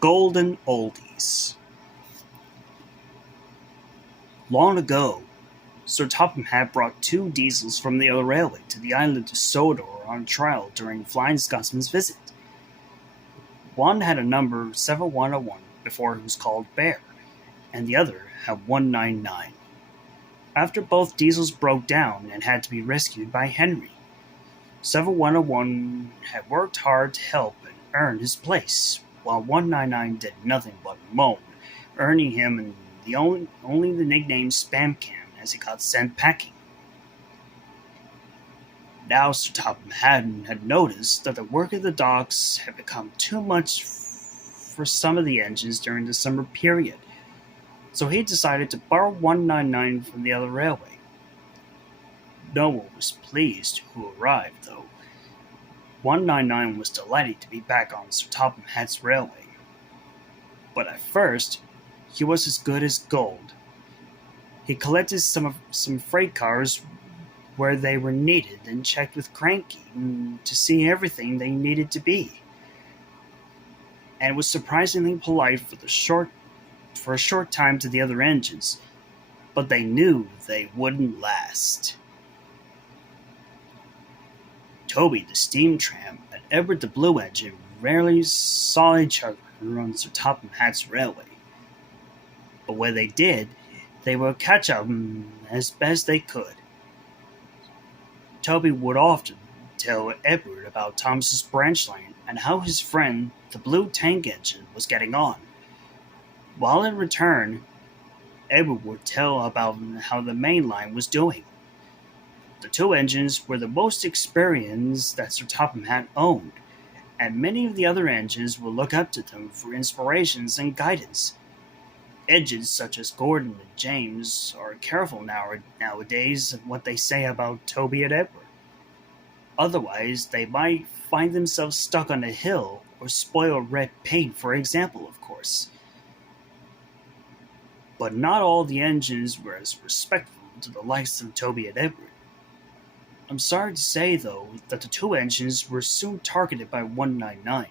Golden Oldies. Long ago, Sir Topham had brought two diesels from the other railway to the island of Sodor on trial during Flying Scotsman's visit. One had a number 7101 before it was called Bear, and the other had 199. After both diesels broke down and had to be rescued by Henry, 7101 had worked hard to help and earn his place, while 199 did nothing but moan, earning him only the nickname Spam Can as he got sent packing. Now Sir Topham had noticed that the work of the docks had become too much for some of the engines during the summer period, so he decided to borrow 199 from the other railway. No one was pleased who arrived, though. 199 was delighted to be back on Sir Topham Hatt's railway. But at first, he was as good as gold. He collected some freight cars where they were needed and checked with Cranky to see everything they needed to be, and was surprisingly polite for a short time to the other engines, but they knew they wouldn't last. Toby the steam tram and Edward the blue engine rarely saw each other on Sir Topham Hatt's railway, but when they did, they would catch up as best they could. Toby would often tell Edward about Thomas's branch line and how his friend, the blue tank engine, was getting on, while in return, Edward would tell about how the main line was doing. The two engines were the most experienced that Sir Topham Hatt owned, and many of the other engines would look up to them for inspirations and guidance. Engines such as Gordon and James are careful nowadays of what they say about Toby and Edward. Otherwise, they might find themselves stuck on a hill or spoil red paint, for example, of course. But not all the engines were as respectful to the likes of Toby and Edward. I'm sorry to say, though, that the two engines were soon targeted by 199.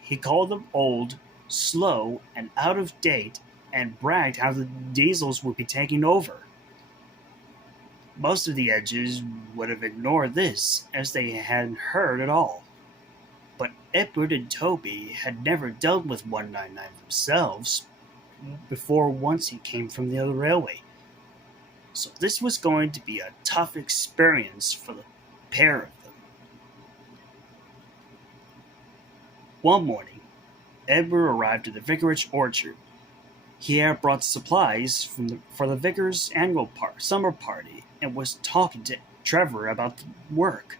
He called them old, slow, and out of date, and bragged how the diesels would be taking over. Most of the engines would have ignored this, as they hadn't heard at all. But Edward and Toby had never dealt with 199 themselves before once he came from the other railway. So this was going to be a tough experience for the pair of them. One morning, Edward arrived at the vicarage orchard. He had brought supplies for the vicar's annual summer party and was talking to Trevor about the work.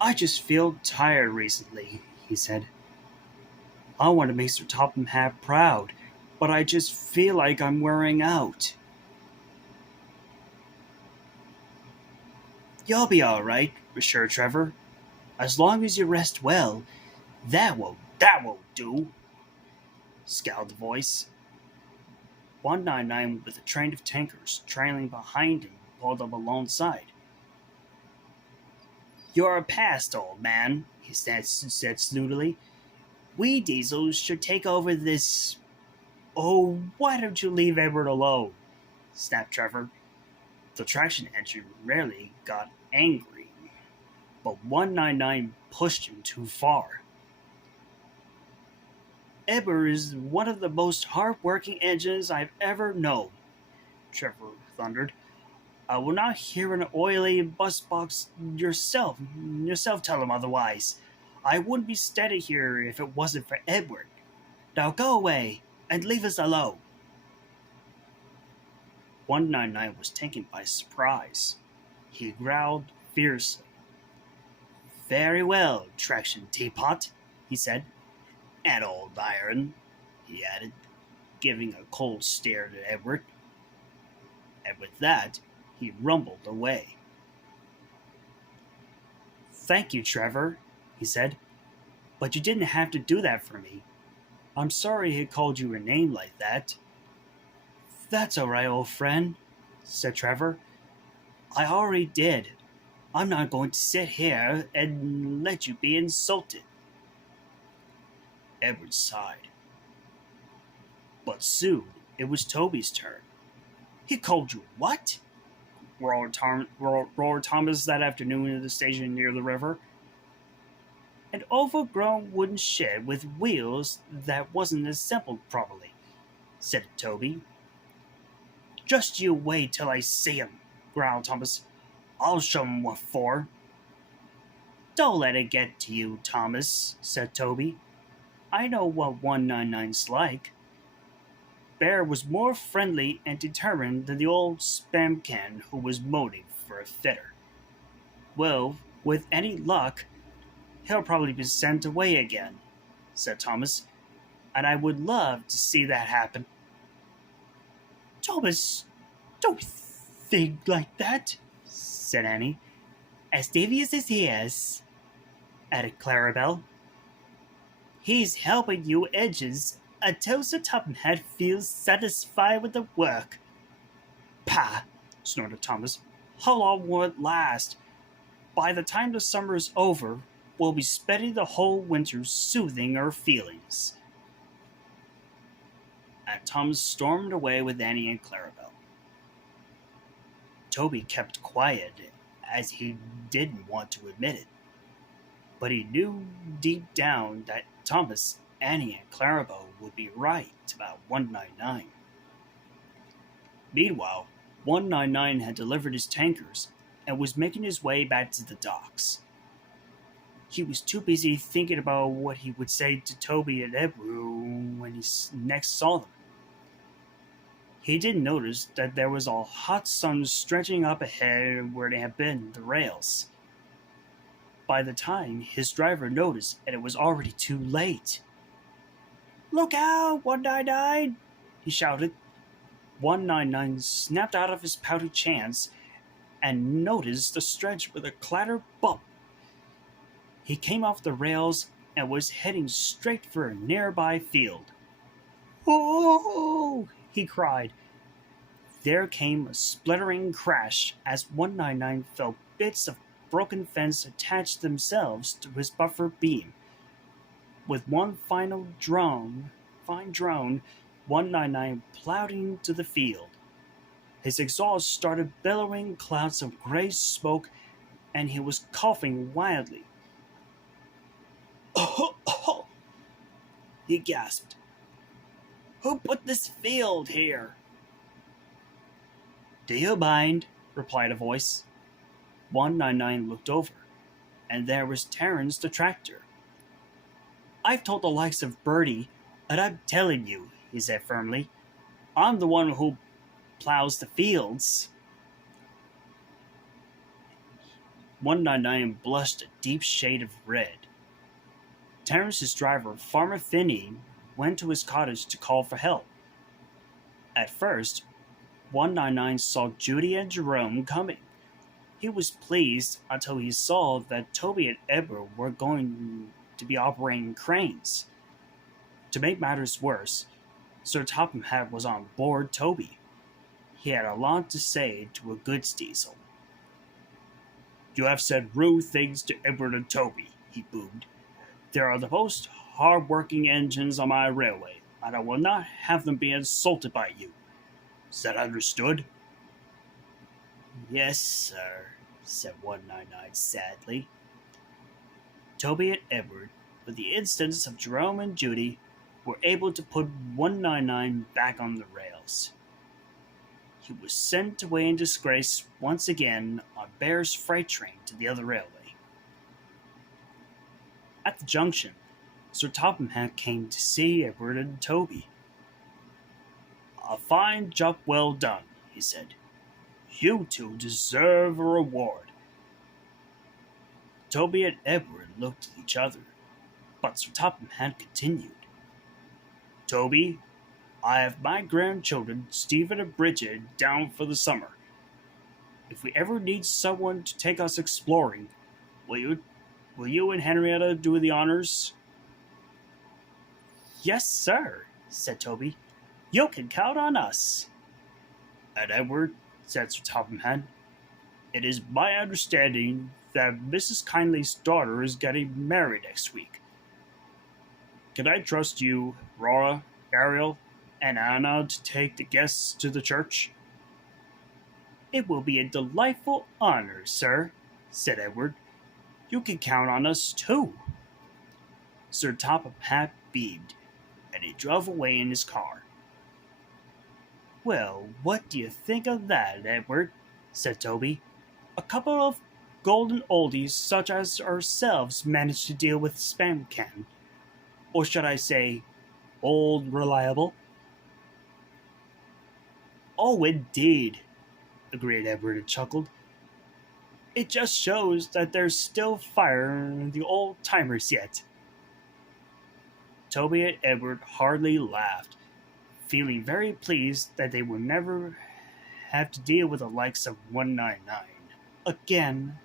"I just feel tired recently," he said. "I want to make Sir Topham Hatt proud, but I just feel like I'm wearing out." "You'll be all right," assured Trevor. "As long as you rest well. That won't do," scowled the voice. 199 with a train of tankers trailing behind him pulled up alongside. "You're a past, old man," he said snootily. "We diesels should take over this—" "Oh, why don't you leave Edward alone?" snapped Trevor. The traction engine rarely got angry, but 199 pushed him too far. "Edward is one of the most hard-working engines I've ever known," Trevor thundered. "I will not hear an oily busbox yourself tell him otherwise. I wouldn't be steady here if it wasn't for Edward. Now go away and leave us alone." 199 was taken by surprise. He growled fiercely. "Very well, traction teapot," he said. "And old iron," he added, giving a cold stare to Edward. And with that, he rumbled away. "Thank you, Trevor," he said, "but you didn't have to do that for me. I'm sorry he called you a name like that." "That's all right, old friend," said Trevor. "I already did. I'm not going to sit here and let you be insulted." Edward sighed. But soon it was Toby's turn. He called you what? Roared Thomas that afternoon at the station near the river. An overgrown wooden shed with wheels that wasn't assembled properly, said Toby. Just you wait till I see him, growled Thomas. I'll show him what for. Don't let it get to you, Thomas, said Toby. I know what 199's like. Bear was more friendly and determined than the old spam can who was moaning for a fitter. Well, with any luck, he'll probably be sent away again, said Thomas, and I would love to see that happen. Thomas, don't think like that, said Annie. As devious as he is, added Clarabelle. He's helping you edges until Sir Toppenhead feels satisfied with the work. Pah, snorted Thomas. How long will it last? By the time the summer is over, we'll be spending the whole winter soothing our feelings. And Thomas stormed away with Annie and Clarabelle. Toby kept quiet, as he didn't want to admit it. But he knew deep down that Thomas, Annie, and Clarabelle would be right about 199. Meanwhile, 199 had delivered his tankers and was making his way back to the docks. He was too busy thinking about what he would say to Toby and Edward when he next saw them. He didn't notice that there was a hot sun stretching up ahead where they had been the rails. By the time his driver noticed, and it was already too late. Look out, 199! He shouted. 199 snapped out of his pouty chance and noticed the stretch with a clatter bump. He came off the rails and was heading straight for a nearby field. "Oh!" he cried. There came a splintering crash as 199 felt bits of broken fence attach themselves to his buffer beam. With one final fine drone, 199 plowed into the field. His exhaust started billowing clouds of gray smoke, and he was coughing wildly. "Oh!" he gasped. "Who put this field here?" "Do you mind?" replied a voice. 199 looked over, and there was Terrence the tractor. "I've told the likes of Bertie, and I'm telling you," he said firmly, "I'm the one who plows the fields." 199 blushed a deep shade of red. Terrence's driver, Farmer Finney, went to his cottage to call for help. At first, 199 saw Judy and Jerome coming. He was pleased until he saw that Toby and Edward were going to be operating cranes. To make matters worse, Sir Toppenhead was on board Toby. He had a lot to say to a goods diesel. "You have said rude things to Edward and Toby," he boomed. "They are the most hard-working engines on my railway, and I will not have them be insulted by you. Is that understood?" "Yes, sir," said 199 sadly. Toby and Edward, with the instance of Jerome and Judy, were able to put 199 back on the rails. He was sent away in disgrace once again on Bear's freight train to the other railway. At the junction, Sir Toppenhead came to see Edward and Toby. "A fine job well done," he said. "You two deserve a reward." Toby and Edward looked at each other, but Sir Toppenhead continued. "Toby, I have my grandchildren, Stephen and Bridget, down for the summer. If we ever need someone to take us exploring, will you and Henrietta do the honors?" "Yes, sir," said Toby. "You can count on us." "And Edward," said Sir Toppenhead, "it is my understanding that Mrs. Kindly's daughter is getting married next week. Can I trust you, Rora, Ariel, and Anna to take the guests to the church?" "It will be a delightful honor, sir," said Edward. "You can count on us, too." Sir Topham Hatt beamed, and he drove away in his car. "Well, what do you think of that, Edward?" said Toby. "A couple of golden oldies such as ourselves managed to deal with spam can. Or should I say, old reliable?" "Oh, indeed," agreed Edward and chuckled. "It just shows that there's still fire in the old timers yet." Toby and Edward hardly laughed, feeling very pleased that they would never have to deal with the likes of 199 again.